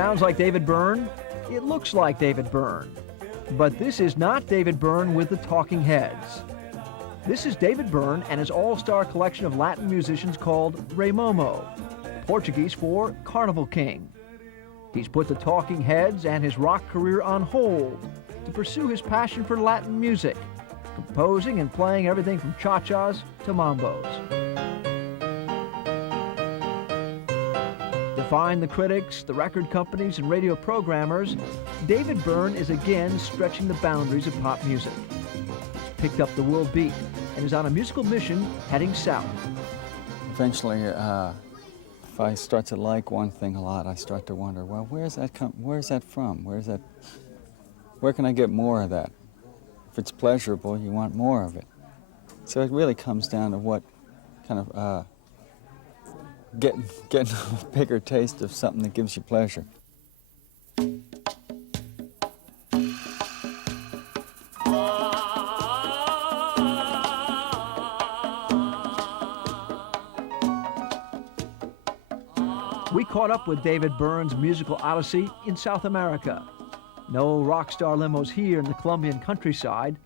sounds like David Byrne. It looks like David Byrne. But this is not David Byrne with the Talking Heads. This is David Byrne and his all-star collection of Latin musicians called Rei Momo, Portuguese for Carnival King. He's put the Talking Heads and his rock career on hold to pursue his passion for Latin music, composing and playing everything from cha-chas to mambos. Defying the critics, the record companies, and radio programmers, David Byrne is again stretching the boundaries of pop music. He's picked up the world beat and is on a musical mission heading south. Eventually, if I start to like one thing a lot, I start to wonder, well, where's that from? Where can I get more of that? If it's pleasurable, you want more of it. So it really comes down to what kind of getting a bigger taste of something that gives you pleasure. We caught up with David Byrne's musical odyssey in South America. No rock star limos here in the Colombian countryside.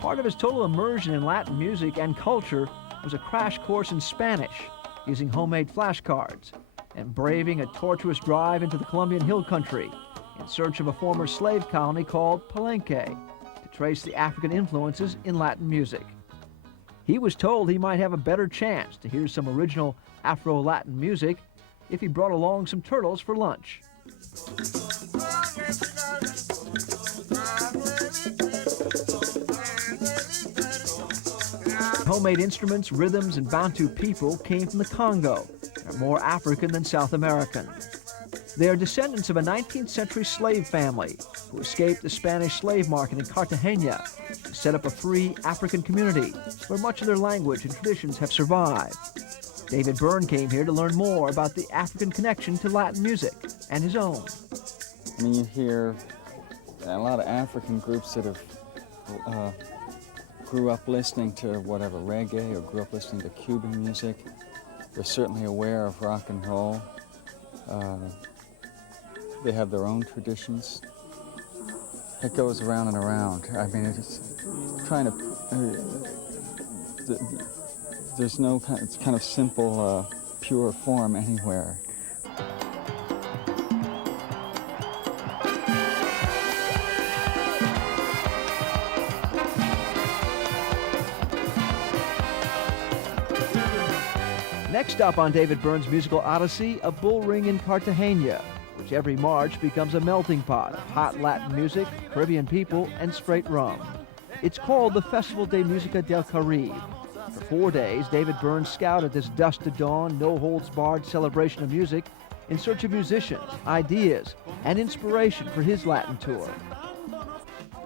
Part of his total immersion in Latin music and culture was a crash course in Spanish, using homemade flashcards, and braving a tortuous drive into the Colombian hill country in search of a former slave colony called Palenque to trace the African influences in Latin music. He was told he might have a better chance to hear some original Afro-Latin music if he brought along some turtles for lunch. Homemade instruments, rhythms, and Bantu people came from the Congo and are more African than South American. They are descendants of a 19th century slave family who escaped the Spanish slave market in Cartagena to set up a free African community where much of their language and traditions have survived. David Byrne came here to learn more about the African connection to Latin music and his own. I mean, you hear a lot of African groups that have grew up listening to whatever, reggae, or grew up listening to Cuban music. They're certainly aware of rock and roll. They have their own traditions. It goes around and around. I mean, it's trying to, there's no kind, it's kind of simple, pure form anywhere. Next up on David Byrne's musical odyssey, a bull ring in Cartagena, which every March becomes a melting pot of hot Latin music, Caribbean people, and straight rum. It's called the Festival de Música del Caribe. For 4 days, David Byrne scouted this dusk-to-dawn, no-holds-barred celebration of music in search of musicians, ideas, and inspiration for his Latin tour.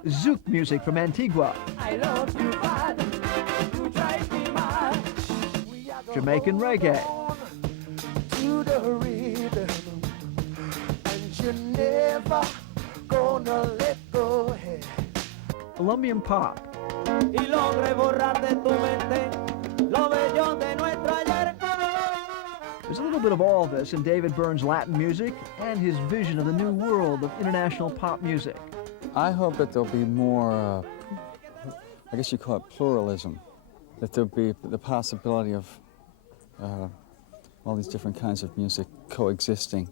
Zouk music from Antigua. Jamaican reggae. To the rhythm, and you're never gonna let go ahead. Colombian pop. Y logre borrar de tu mente lo bello de nuestro ayer. There's a little bit of all this in David Byrne's Latin music and his vision of the new world of international pop music. I hope that there'll be more, I guess you call it pluralism, that there'll be the possibility of all these different kinds of music coexisting,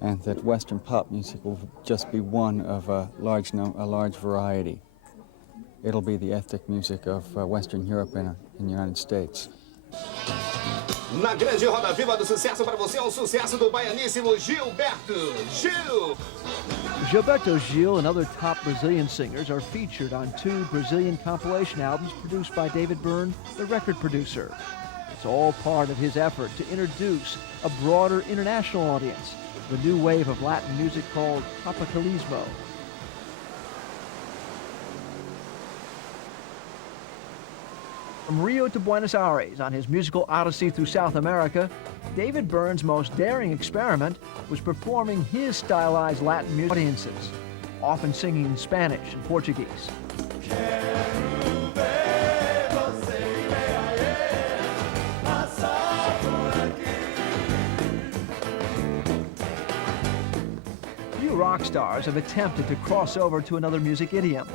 and that Western pop music will just be one of a large variety. It'll be the ethnic music of Western Europe and the United States. Na grande roda viva do sucesso para você, o sucesso do baianíssimo Gilberto Gil. Gilberto Gil and other top Brazilian singers are featured on 2 Brazilian compilation albums produced by David Byrne, the record producer. It's all part of his effort to introduce a broader international audience to the new wave of Latin music called tropicalismo. From Rio to Buenos Aires on his musical odyssey through South America, David Byrne's most daring experiment was performing his stylized Latin music audiences, often singing in Spanish and Portuguese. rock stars have attempted to cross over to another music idiom,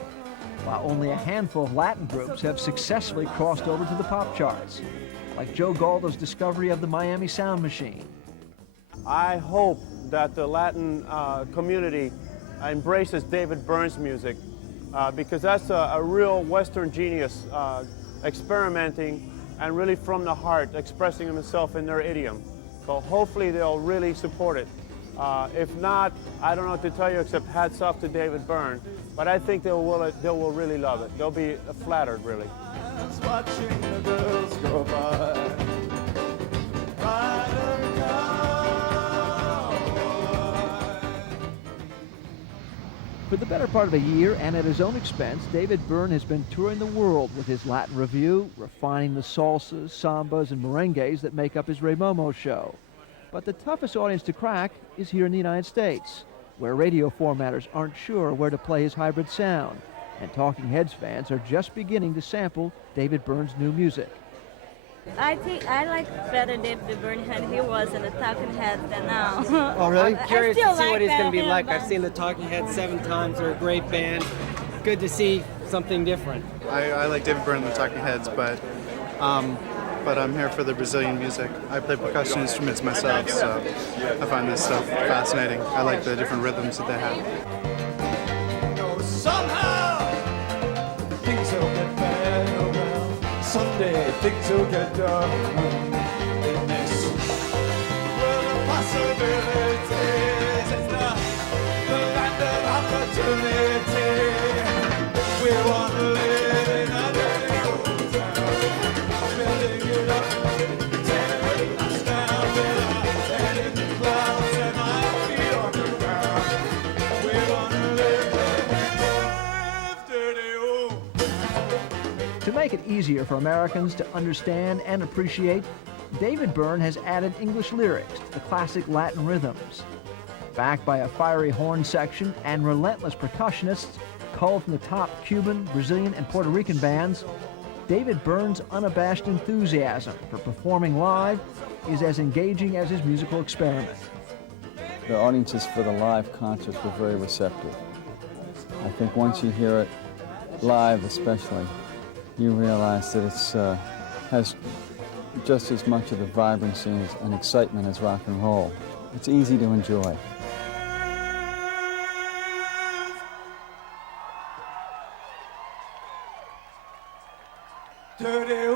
while only a handful of Latin groups have successfully crossed over to the pop charts, like Joe Galdo's discovery of the Miami Sound Machine. I hope that the Latin community embraces David Byrne's music because that's a real Western genius experimenting and really from the heart expressing himself in their idiom. So hopefully they'll really support it. If not, I don't know what to tell you except hats off to David Byrne, but I think they will really love it. They'll be flattered, really. Watching the girls go by. For the better part of a year and at his own expense, David Byrne has been touring the world with his Latin review, refining the salsas, sambas, and merengues that make up his Ray Momo show. But the toughest audience to crack is here in the United States, where radio formatters aren't sure where to play his hybrid sound, and Talking Heads fans are just beginning to sample David Byrne's new music. I think I like better David Byrne than he was in the Talking Heads than now. Oh, really? I Curious to still see what like he's going to be him, like. but- I've seen the Talking Heads 7 times. They're a great band. Good to see something different. I like David Byrne and the Talking Heads, but I'm here for the Brazilian music. I play percussion instruments myself, so I find this stuff fascinating. I like the different rhythms that they have. Somehow things will get better. Well, someday things will get done. In this world of possibilities, it's the land of opportunity. We want to live in a dirty old town, building it up, tearing us down, with our head in the clouds and my feet on the ground. We want to live dirty old. To make it easier for Americans to understand and appreciate, David Byrne has added English lyrics to the classic Latin rhythms. Backed by a fiery horn section and relentless percussionists culled from the top Cuban, Brazilian, and Puerto Rican bands, David Byrne's unabashed enthusiasm for performing live is as engaging as his musical experiment. The audiences for the live concerts were very receptive. I think once you hear it live especially, you realize that it has just as much of the vibrancy and excitement as rock and roll. It's easy to enjoy. Dirty